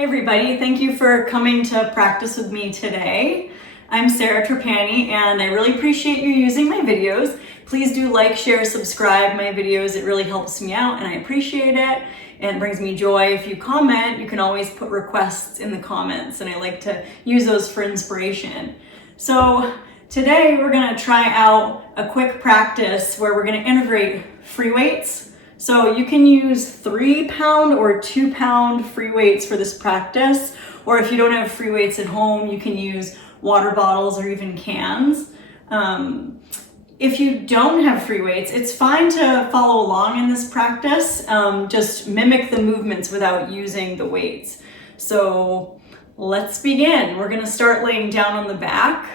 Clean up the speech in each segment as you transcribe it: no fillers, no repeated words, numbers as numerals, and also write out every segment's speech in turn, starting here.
Hi everybody, thank you for coming to practice with me today. I'm Sarah Trapani and I really appreciate you using my videos. Please do like, share, subscribe my videos. It really helps me out and I appreciate it and it brings me joy. If you comment, you can always put requests in the comments and I like to use those for inspiration. So today we're going to try out a quick practice where we're going to integrate free weights. So you can use 3-pound or 2-pound free weights for this practice, or if you don't have free weights at home, you can use water bottles or even cans. If you don't have free weights, it's fine to follow along in this practice. Just mimic the movements without using the weights. So let's begin. We're going to start laying down on the back,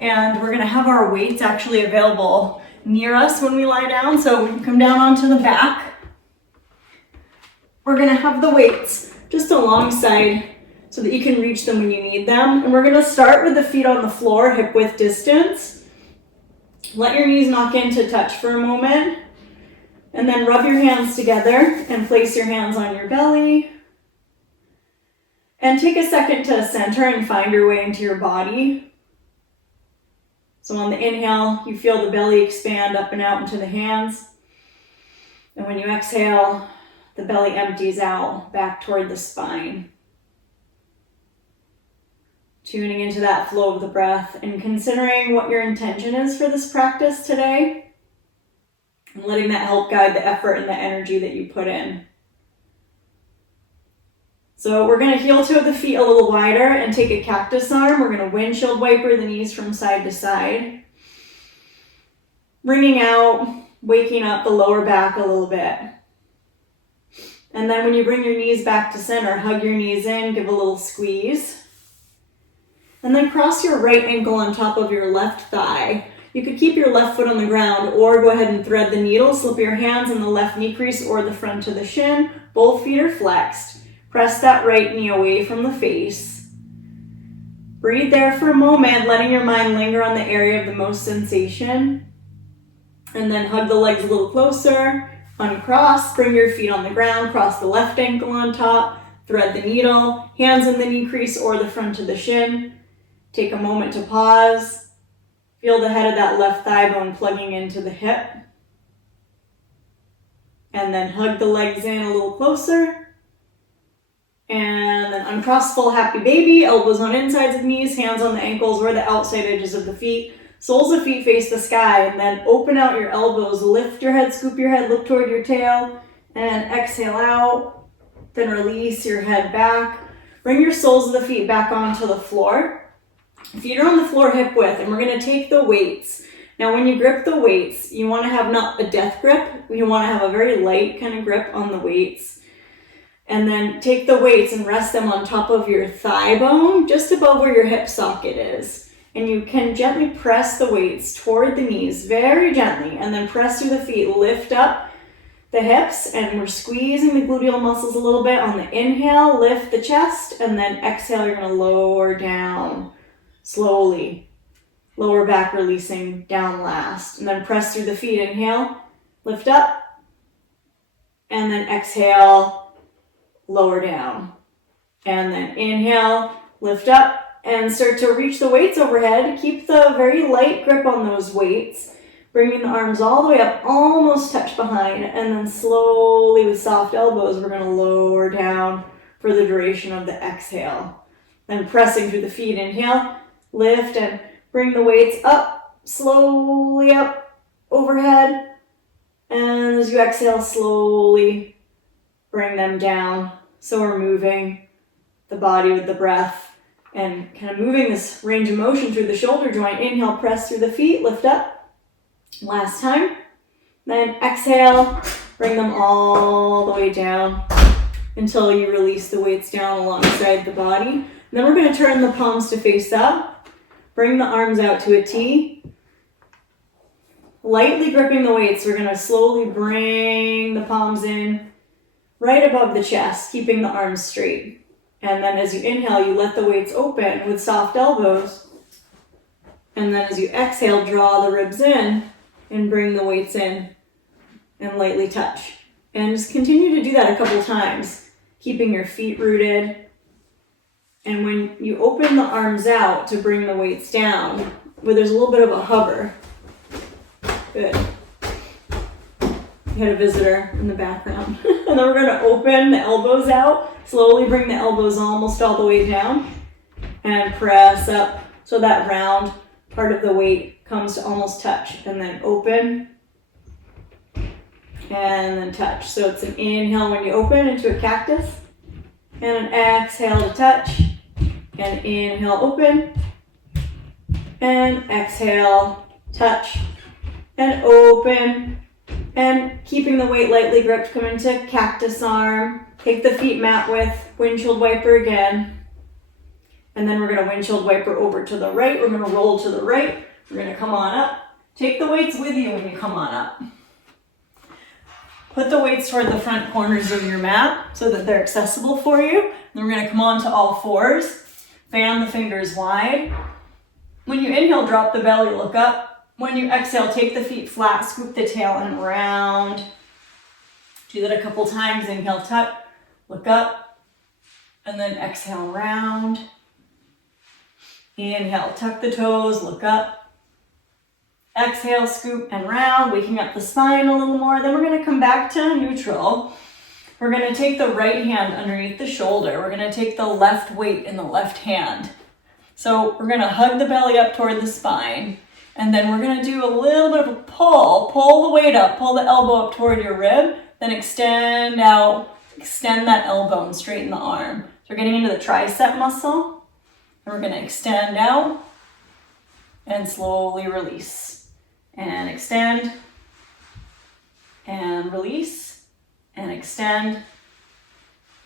and we're going to have our weights actually available near us when we lie down. So we can come down onto the back. We're going to have the weights just alongside so that you can reach them when you need them. And we're going to start with the feet on the floor, hip width distance. Let your knees knock in to touch for a moment. And then rub your hands together and place your hands on your belly. And take a second to center and find your way into your body. So on the inhale, you feel the belly expand up and out into the hands. And when you exhale, the belly empties out back toward the spine. Tuning into that flow of the breath and considering what your intention is for this practice today. And letting that help guide the effort and the energy that you put in. So we're going to heel toe the feet a little wider and take a cactus arm. We're going to windshield wiper the knees from side to side. Bringing out, waking up the lower back a little bit. And then when you bring your knees back to center, hug your knees in, give a little squeeze. And then cross your right ankle on top of your left thigh. You could keep your left foot on the ground or go ahead and thread the needle. Slip your hands in the left knee crease or the front of the shin. Both feet are flexed. Press that right knee away from the face. Breathe there for a moment, letting your mind linger on the area of the most sensation. And then hug the legs a little closer. Uncross, bring your feet on the ground, cross the left ankle on top, thread the needle, hands in the knee crease or the front of the shin. Take a moment to pause. Feel the head of that left thigh bone plugging into the hip. And then hug the legs in a little closer. And then uncross full happy baby, elbows on insides of knees, hands on the ankles or the outside edges of the feet. Soles of feet face the sky, and then open out your elbows. Lift your head, scoop your head, look toward your tail, and exhale out. Then release your head back. Bring your soles of the feet back onto the floor. Feet are on the floor hip width, and we're going to take the weights. Now when you grip the weights, you want to have not a death grip. You want to have a very light kind of grip on the weights. And then take the weights and rest them on top of your thigh bone, just above where your hip socket is. And you can gently press the weights toward the knees, very gently, and then press through the feet. Lift up the hips, and we're squeezing the gluteal muscles a little bit. On the inhale, lift the chest, and then exhale, you're going to lower down slowly. Lower back releasing down last. And then press through the feet. Inhale, lift up, and then exhale, lower down. And then inhale, lift up, and start to reach the weights overhead. Keep the very light grip on those weights. Bringing the arms all the way up, almost touch behind. And then slowly with soft elbows, we're going to lower down for the duration of the exhale. Then pressing through the feet. Inhale, lift and bring the weights up, slowly up overhead. And as you exhale, slowly bring them down. So we're moving the body with the breath. And kind of moving this range of motion through the shoulder joint. Inhale, press through the feet, lift up. Last time. Then exhale, bring them all the way down until you release the weights down alongside the body. And then we're going to turn the palms to face up. Bring the arms out to a T. Lightly gripping the weights, we're going to slowly bring the palms in right above the chest, keeping the arms straight. And then as you inhale, you let the weights open with soft elbows. And then as you exhale, draw the ribs in and bring the weights in and lightly touch. And just continue to do that a couple times, keeping your feet rooted And when you open the arms out to bring the weights down, where there's a little bit of a hover. Good. You had a visitor in the background. And then we're gonna open the elbows out, slowly bring the elbows almost all the way down, and press up so that round part of the weight comes to almost touch. And then open, and then touch. So it's an inhale when you open into a cactus, and an exhale to touch, and inhale, open, and exhale, touch, and open, and keeping the weight lightly gripped, come into cactus arm, take the feet mat width, windshield wiper again, and then we're gonna windshield wiper over to the right, we're gonna roll to the right, we're gonna come on up, take the weights with you when you come on up. Put the weights toward the front corners of your mat so that they're accessible for you. Then we're gonna come on to all fours, fan the fingers wide. When you inhale, drop the belly, look up. When you exhale, take the feet flat, scoop the tail and round. Do that a couple times. Inhale, tuck, look up, and then exhale, round. Inhale, tuck the toes, look up. Exhale, scoop and round, waking up the spine a little more. Then we're gonna come back to neutral. We're gonna take the right hand underneath the shoulder. We're gonna take the left weight in the left hand. So we're gonna hug the belly up toward the spine. And then we're gonna do a little bit of a pull. Pull the weight up, pull the elbow up toward your rib, then extend out, extend that elbow and straighten the arm. So we're getting into the tricep muscle. And we're gonna extend out and slowly release. And extend, and release, and extend,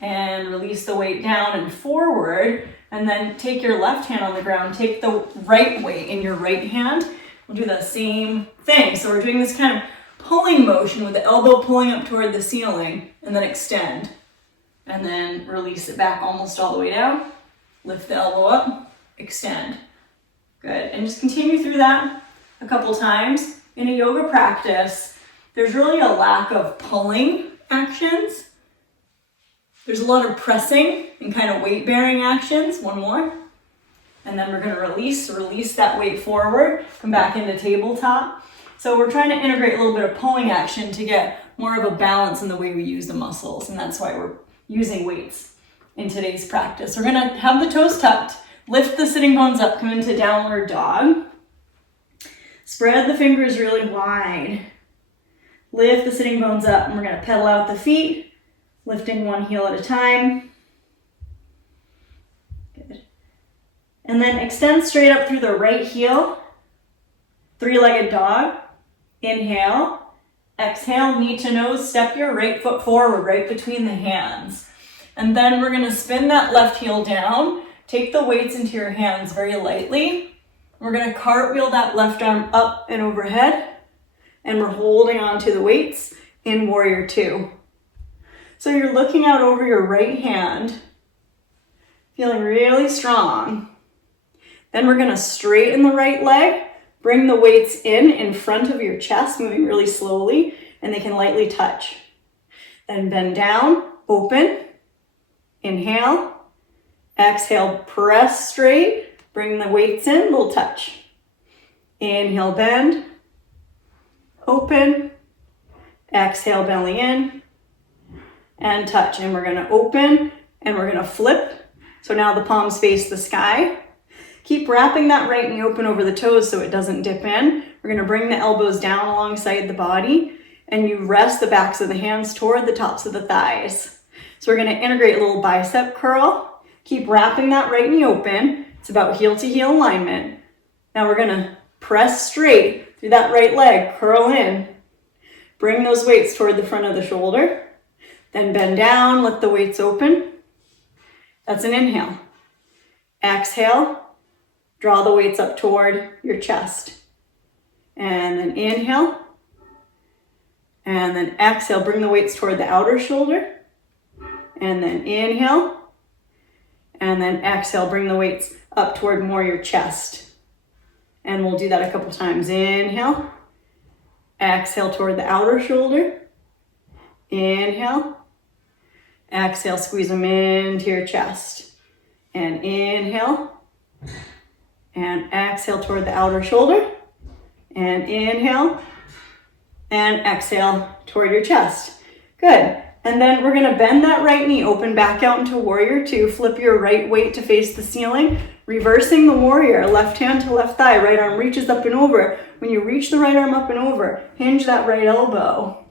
and release the weight down and forward, and then take your left hand on the ground, take the right weight in your right hand. We'll do the same thing. So we're doing this kind of pulling motion with the elbow pulling up toward the ceiling, and then extend, and then release it back almost all the way down, lift the elbow up, extend. Good, and just continue through that a couple times. In a yoga practice, there's really a lack of pulling actions. There's a lot of pressing and kind of weight bearing actions. One more. And then we're gonna release that weight forward, come back into tabletop. So we're trying to integrate a little bit of pulling action to get more of a balance in the way we use the muscles. And that's why we're using weights in today's practice. We're gonna have the toes tucked, lift the sitting bones up, come into downward dog. Spread the fingers really wide. Lift the sitting bones up, and we're gonna pedal out the feet, lifting one heel at a time. Good. And then extend straight up through the right heel. Three-legged dog. Inhale. Exhale, knee to nose, step your right foot forward, right between the hands. And then we're gonna spin that left heel down. Take the weights into your hands very lightly. We're gonna cartwheel that left arm up and overhead, and we're holding on to the weights in Warrior Two. So you're looking out over your right hand, feeling really strong. Then we're gonna straighten the right leg, bring the weights in front of your chest, moving really slowly, and they can lightly touch. Then bend down, open, inhale, exhale, press straight, bring the weights in, little touch. Inhale, bend, open, exhale, belly in, and touch. And we're gonna open, and we're gonna flip. So now the palms face the sky. Keep wrapping that right knee open over the toes so it doesn't dip in. We're gonna bring the elbows down alongside the body, and you rest the backs of the hands toward the tops of the thighs. So we're gonna integrate a little bicep curl. Keep wrapping that right knee open. It's about heel to heel alignment. Now we're gonna press straight through that right leg, curl in. Bring those weights toward the front of the shoulder. Then bend down, let the weights open. That's an inhale. Exhale, draw the weights up toward your chest. And then inhale. And then exhale, bring the weights toward the outer shoulder. And then inhale. And then exhale, bring the weights up toward more your chest. And we'll do that a couple times. Inhale. Exhale toward the outer shoulder. Inhale. Exhale, squeeze them into your chest. And inhale. And exhale toward the outer shoulder. And inhale. And exhale toward your chest. Good. And then we're gonna bend that right knee, open back out into warrior two, flip your right weight to face the ceiling, reversing the warrior, left hand to left thigh, right arm reaches up and over. When you reach the right arm up and over, hinge that right elbow,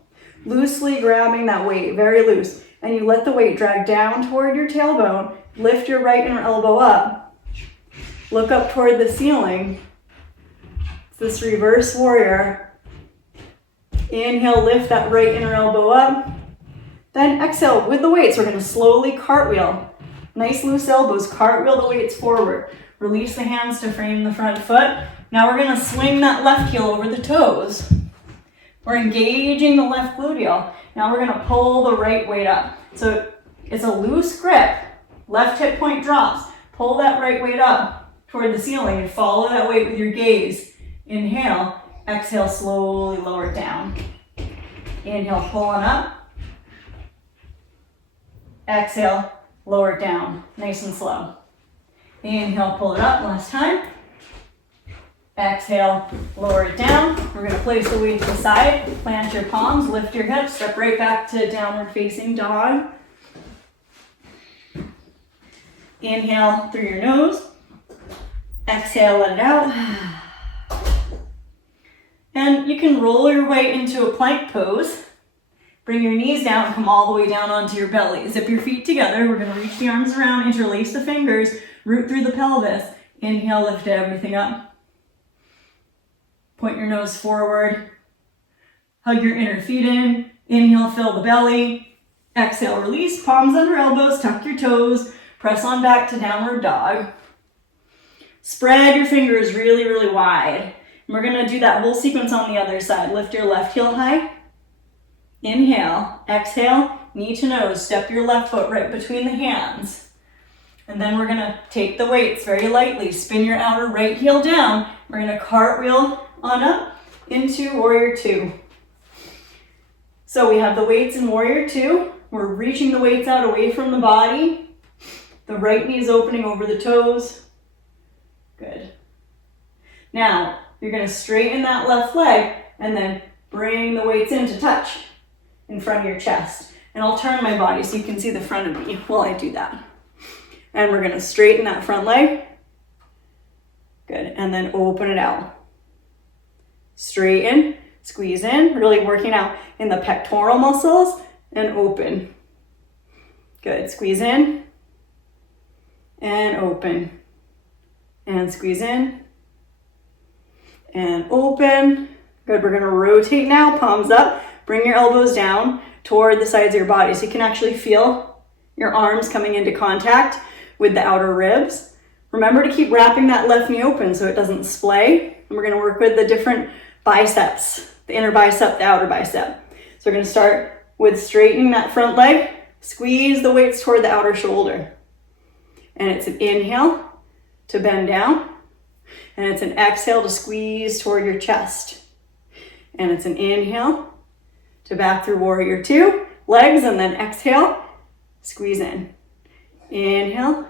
loosely grabbing that weight, very loose. And you let the weight drag down toward your tailbone, lift your right inner elbow up, look up toward the ceiling. It's this reverse warrior. Inhale, lift that right inner elbow up. Then exhale with the weights. We're going to slowly cartwheel. Nice loose elbows. Cartwheel the weights forward. Release the hands to frame the front foot. Now we're going to swing that left heel over the toes. We're engaging the left gluteal. Now we're going to pull the right weight up. So it's a loose grip. Left hip point drops. Pull that right weight up toward the ceiling and follow that weight with your gaze. Inhale. Exhale, slowly lower it down. Inhale, pulling up. Exhale, lower it down, nice and slow. Inhale, pull it up, last time. Exhale, lower it down. We're gonna place the weight to the side, plant your palms, lift your hips, step right back to downward facing dog. Inhale through your nose. Exhale, let it out. And you can roll your way into a plank pose. Bring your knees down, come all the way down onto your belly. Zip your feet together. We're gonna reach the arms around, interlace the fingers, root through the pelvis. Inhale, lift everything up. Point your nose forward. Hug your inner feet in. Inhale, fill the belly. Exhale, release, palms under elbows, tuck your toes. Press on back to downward dog. Spread your fingers really, really wide. And we're gonna do that whole sequence on the other side. Lift your left heel high. Inhale, exhale, knee to nose, step your left foot right between the hands. And then we're gonna take the weights very lightly, spin your outer right heel down. We're gonna cartwheel on up into warrior two. So we have the weights in warrior two. We're reaching the weights out away from the body. The right knee is opening over the toes. Good. Now, you're gonna straighten that left leg and then bring the weights in to touch in front of your chest. And I'll turn my body so you can see the front of me while I do that. And we're gonna straighten that front leg. Good, and then open it out. Straighten, squeeze in, really working out in the pectoral muscles, and open. Good, squeeze in, and open. And squeeze in, and open. Good, we're gonna rotate now, palms up. Bring your elbows down toward the sides of your body so you can actually feel your arms coming into contact with the outer ribs. Remember to keep wrapping that left knee open so it doesn't splay. And we're gonna work with the different biceps, the inner bicep, the outer bicep. So we're gonna start with straightening that front leg, squeeze the weights toward the outer shoulder. And it's an inhale to bend down, and it's an exhale to squeeze toward your chest. And it's an inhale to back through warrior two, legs, and then exhale, squeeze in. Inhale,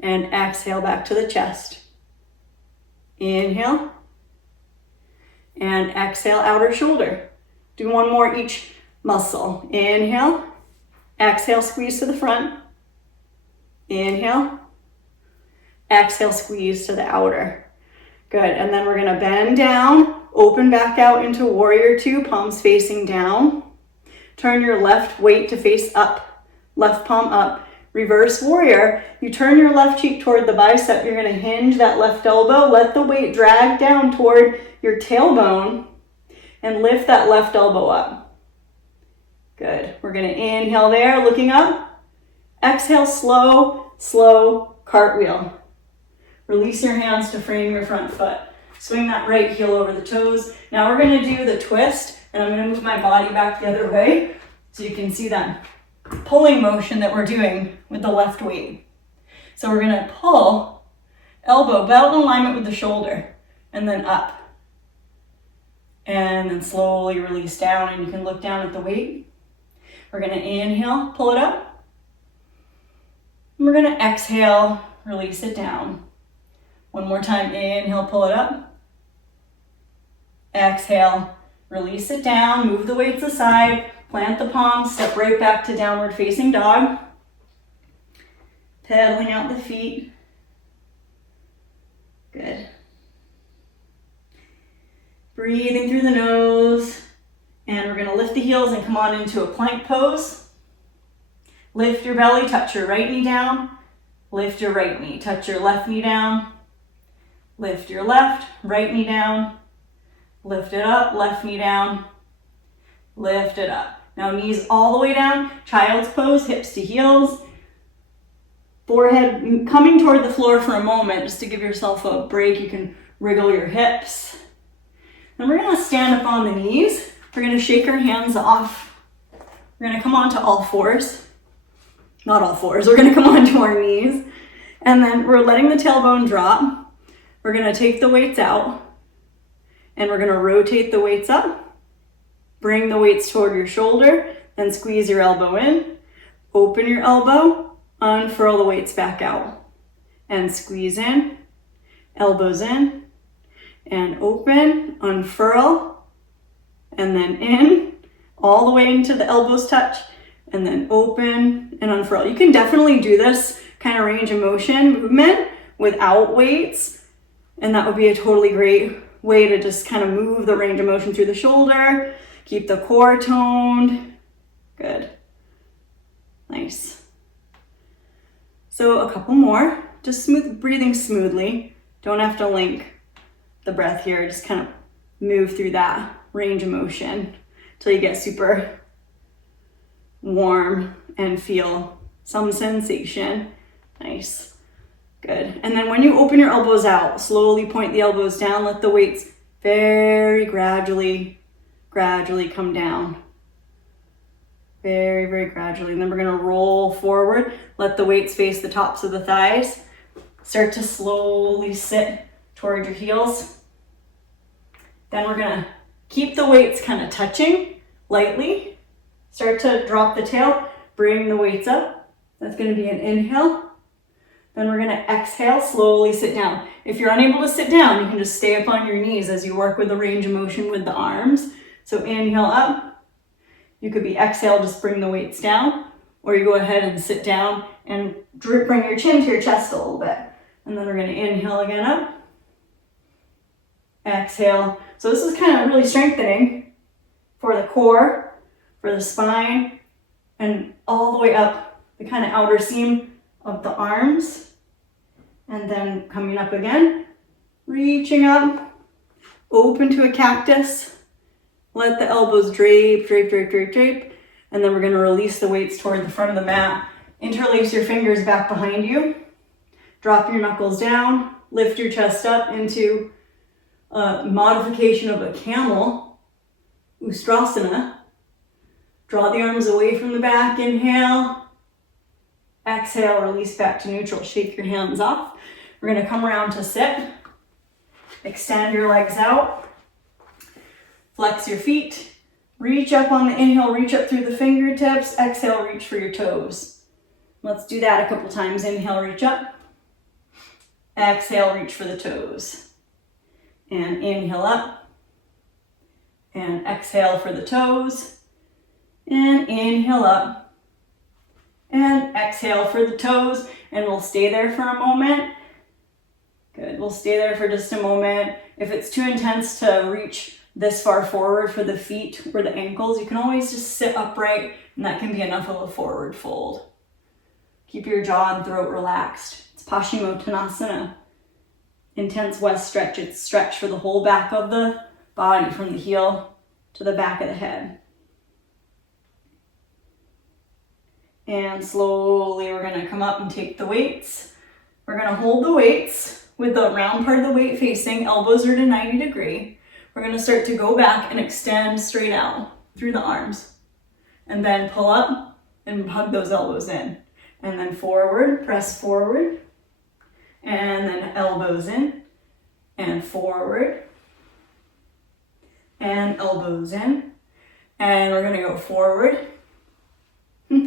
and exhale back to the chest. Inhale, and exhale, outer shoulder. Do one more each muscle. Inhale, exhale, squeeze to the front. Inhale, exhale, squeeze to the outer. Good, and then we're gonna bend down, open back out into warrior two, palms facing down. Turn your left weight to face up, left palm up. Reverse warrior, you turn your left cheek toward the bicep. You're gonna hinge that left elbow, let the weight drag down toward your tailbone, and lift that left elbow up. Good, we're gonna inhale there, looking up. Exhale, slow, slow cartwheel. Release your hands to frame your front foot. Swing that right heel over the toes. Now we're gonna do the twist, and I'm gonna move my body back the other way so you can see that pulling motion that we're doing with the left weight. So we're gonna pull, elbow about in alignment with the shoulder, and then up. And then slowly release down, and you can look down at the weight. We're gonna inhale, pull it up. we're gonna exhale, release it down. One more time, inhale, pull it up. Exhale, release it down, move the weights aside, plant the palms, step right back to downward facing dog. Pedaling out the feet. Good. Breathing through the nose. And we're gonna lift the heels and come on into a plank pose. Lift your belly, touch your right knee down. Lift your right knee, touch your left knee down. Lift your left, right knee down. Lift it up, left knee down. Lift it up. Now knees all the way down, child's pose, hips to heels. Forehead coming toward the floor for a moment, just to give yourself a break. You can wriggle your hips. Then we're gonna stand up on the knees. We're gonna shake our hands off. We're gonna come onto all fours. Not all fours, we're gonna come onto our knees. And then we're letting the tailbone drop. We're gonna take the weights out. And we're gonna rotate the weights up. Bring the weights toward your shoulder, then squeeze your elbow in. Open your elbow, unfurl the weights back out. And squeeze in, elbows in, and open, unfurl, and then in, all the way into the elbows touch, and then open and unfurl. You can definitely do this kind of range of motion movement without weights, and that would be a totally great way to just kind of move the range of motion through the shoulder, keep the core toned. Good. Nice. So a couple more, just breathing smoothly. Don't have to link the breath here, just kind of move through that range of motion till you get super warm and feel some sensation. Nice. Good. And then when you open your elbows out, slowly point the elbows down, let the weights very gradually come down. Very, very gradually. And then we're gonna roll forward, let the weights face the tops of the thighs. Start to slowly sit toward your heels. Then we're gonna keep the weights kind of touching lightly. Start to drop the tail, bring the weights up. That's gonna be an inhale. Then we're gonna exhale, slowly sit down. If you're unable to sit down, you can just stay up on your knees as you work with the range of motion with the arms. So inhale up. You could be exhale, just bring the weights down, or you go ahead and sit down and bring your chin to your chest a little bit. And then we're gonna inhale again up. Exhale. So this is kind of really strengthening for the core, for the spine, and all the way up the kind of outer seam of the arms. And then coming up again, reaching up, open to a cactus. Let the elbows drape, drape, drape, drape, drape. And then we're gonna release the weights toward the front of the mat. Interlace your fingers back behind you. Drop your knuckles down. Lift your chest up into a modification of a camel, Ustrasana. Draw the arms away from the back, inhale. Exhale, release back to neutral. Shake your hands off. We're gonna come around to sit. Extend your legs out. Flex your feet. Reach up on the inhale, reach up through the fingertips. Exhale, reach for your toes. Let's do that a couple times. Inhale, reach up. Exhale, reach for the toes. And inhale up. And exhale for the toes. And inhale up. And exhale for the toes. And we'll stay there for a moment. Good, we'll stay there for just a moment. If it's too intense to reach this far forward for the feet or the ankles, you can always just sit upright, and that can be enough of a forward fold. Keep your jaw and throat relaxed. It's Paschimottanasana. Intense west stretch. It's stretch for the whole back of the body, from the heel to the back of the head. And slowly we're gonna come up and take the weights. We're gonna hold the weights with the round part of the weight facing, elbows are to 90 degree. We're gonna start to go back and extend straight out through the arms. And then pull up and hug those elbows in. And then forward, press forward. And then elbows in and forward. And elbows in. And we're gonna go forward.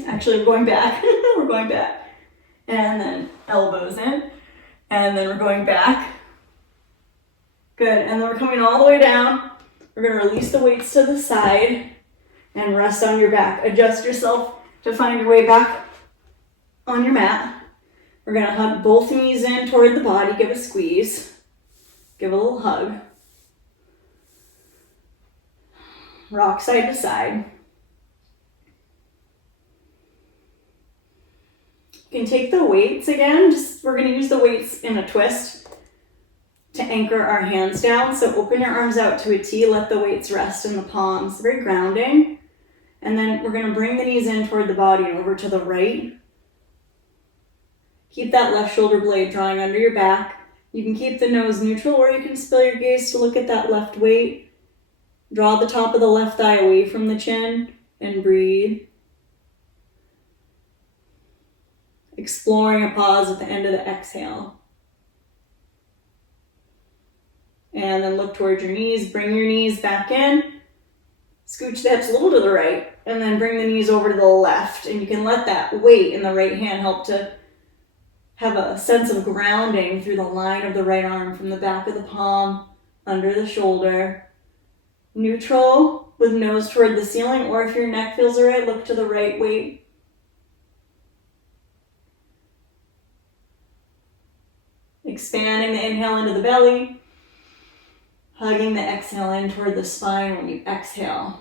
Actually, we're going back. We're going back. And then elbows in. And then we're going back. Good, and then we're coming all the way down. We're gonna release the weights to the side and rest on your back. Adjust yourself to find your way back on your mat. We're gonna hug both knees in toward the body, give a squeeze. Give a little hug. Rock side to side. You can take the weights again, we're gonna use the weights in a twist to anchor our hands down. So open your arms out to a T, let the weights rest in the palms, very grounding. And then we're gonna bring the knees in toward the body and over to the right. Keep that left shoulder blade drawing under your back. You can keep the nose neutral or you can spill your gaze to look at that left weight. Draw the top of the left thigh away from the chin and breathe. Exploring a pause at the end of the exhale. And then look towards your knees, bring your knees back in. Scooch the hips a little to the right and then bring the knees over to the left. And you can let that weight in the right hand help to have a sense of grounding through the line of the right arm from the back of the palm, under the shoulder. Neutral with nose toward the ceiling, or if your neck feels right, look to the right weight. Expanding the inhale into the belly. Hugging the exhale in toward the spine when you exhale.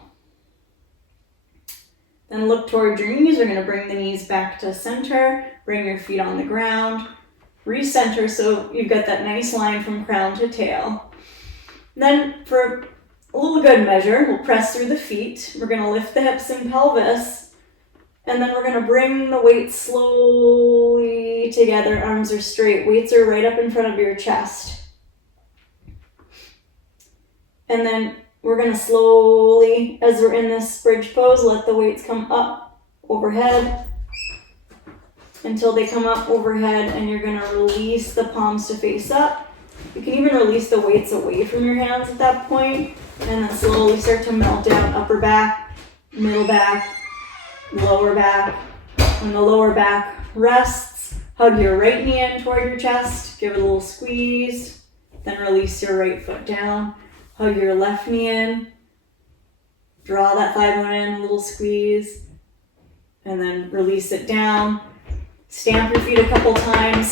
Then look towards your knees. We're going to bring the knees back to center. Bring your feet on the ground. Recenter so you've got that nice line from crown to tail. Then for a little good measure, we'll press through the feet. We're going to lift the hips and pelvis. And then we're going to bring the weights slowly together. Arms are straight. Weights are right up in front of your chest. And then we're going to slowly, as we're in this bridge pose, let the weights come up overhead until they come up overhead, and you're going to release the palms to face up. You can even release the weights away from your hands at that point, and then slowly start to melt down upper back, middle back, lower back. When the lower back rests, hug your right knee in toward your chest, give it a little squeeze, then release your right foot down. Hug your left knee in, draw that thigh bone in, a little squeeze, and then release it down. Stamp your feet a couple times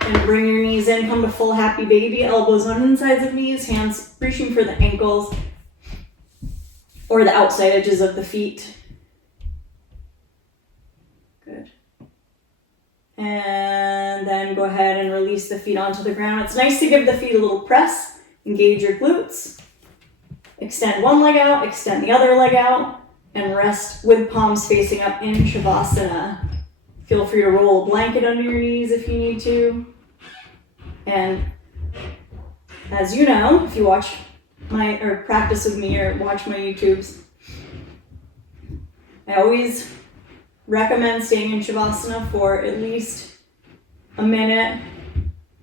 and bring your knees in. Come to full happy baby, elbows on insides of knees, hands reaching for the ankles or the outside edges of the feet. Good. And then go ahead and release the feet onto the ground. It's nice to give the feet a little press. Engage your glutes. Extend one leg out, extend the other leg out, and rest with palms facing up in Savasana. Feel free to roll a blanket under your knees if you need to. And as you know, if you watch or practice with me or watch my YouTubes, I always recommend staying in Savasana for at least a minute,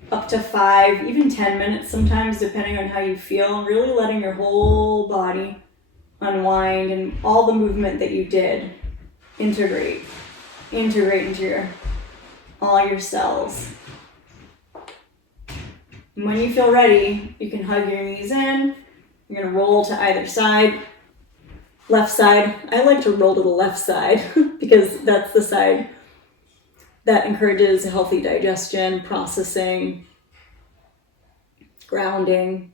up to 5, even 10 minutes sometimes, depending on how you feel, and really letting your whole body unwind and all the movement that you did integrate into all your cells. And when you feel ready, you can hug your knees in. You're going to roll to either side. Left side. I like to roll to the left side because that's the side that encourages healthy digestion, processing, grounding.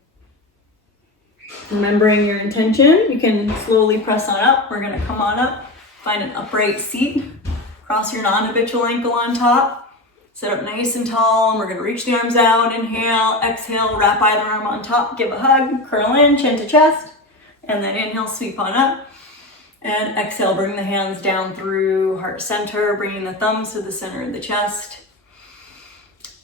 Remembering your intention, you can slowly press on up. We're going to come on up, find an upright seat, cross your non-habitual ankle on top, sit up nice and tall, and we're going to reach the arms out, inhale, exhale, wrap either arm on top, give a hug, curl in, chin to chest, and then inhale, sweep on up. And exhale, bring the hands down through heart center, bringing the thumbs to the center of the chest.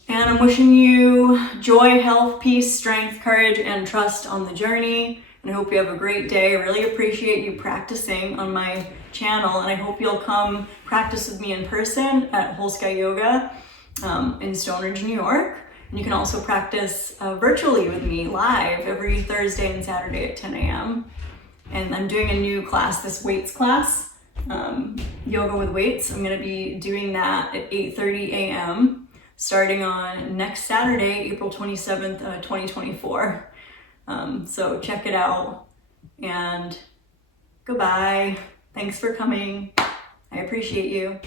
And I'm wishing you joy, health, peace, strength, courage, and trust on the journey. And I hope you have a great day. I really appreciate you practicing on my channel. And I hope you'll come practice with me in person at Whole Sky Yoga in Stonehenge, New York. And you can also practice virtually with me live every Thursday and Saturday at 10 a.m. And I'm doing a new class, this weights class, yoga with weights. I'm going to be doing that at 8:30 a.m. starting on next Saturday, April 27th, 2024. So check it out, and goodbye. Thanks for coming. I appreciate you.